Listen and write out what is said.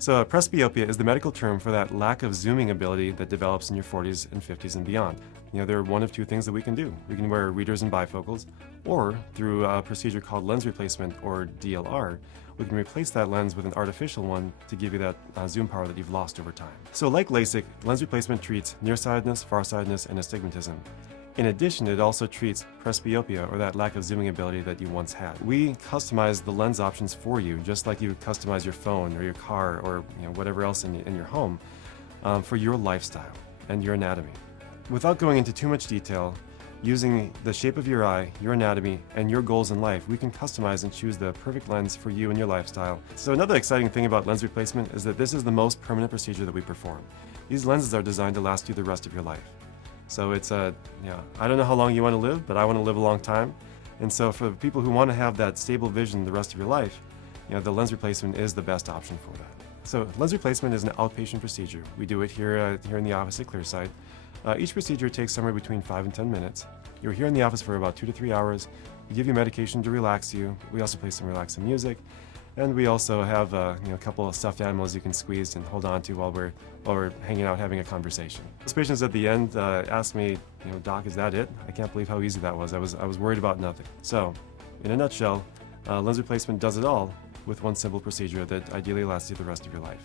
So presbyopia is the medical term for that lack of zooming ability that develops in your 40s and 50s and beyond. There are one of two things that we can do. We can wear readers and bifocals, or through a procedure called lens replacement, or DLR, we can replace that lens with an artificial one to give you that zoom power that you've lost over time. So like LASIK, lens replacement treats nearsightedness, farsightedness, and astigmatism. In addition, it also treats presbyopia, or that lack of zooming ability that you once had. We customize the lens options for you, just like you would customize your phone or your car or whatever else in your home, for your lifestyle and your anatomy. Without going into too much detail, using the shape of your eye, your anatomy, and your goals in life, we can customize and choose the perfect lens for you and your lifestyle. So another exciting thing about lens replacement is that this is the most permanent procedure that we perform. These lenses are designed to last you the rest of your life. So it's I don't know how long you want to live, but I want to live a long time. And so for people who want to have that stable vision the rest of your life, the lens replacement is the best option for that. So lens replacement is an outpatient procedure. We do it here in the office at Clearside. Each procedure takes somewhere between 5 and 10 minutes. You're here in the office for about 2 to 3 hours. We give you medication to relax you. We also play some relaxing music. And we also have a couple of stuffed animals you can squeeze and hold on to while we're hanging out having a conversation. Those patients at the end asked me, Doc, is that it? I can't believe how easy that was. I was worried about nothing. So, in a nutshell, lens replacement does it all with one simple procedure that ideally lasts you the rest of your life.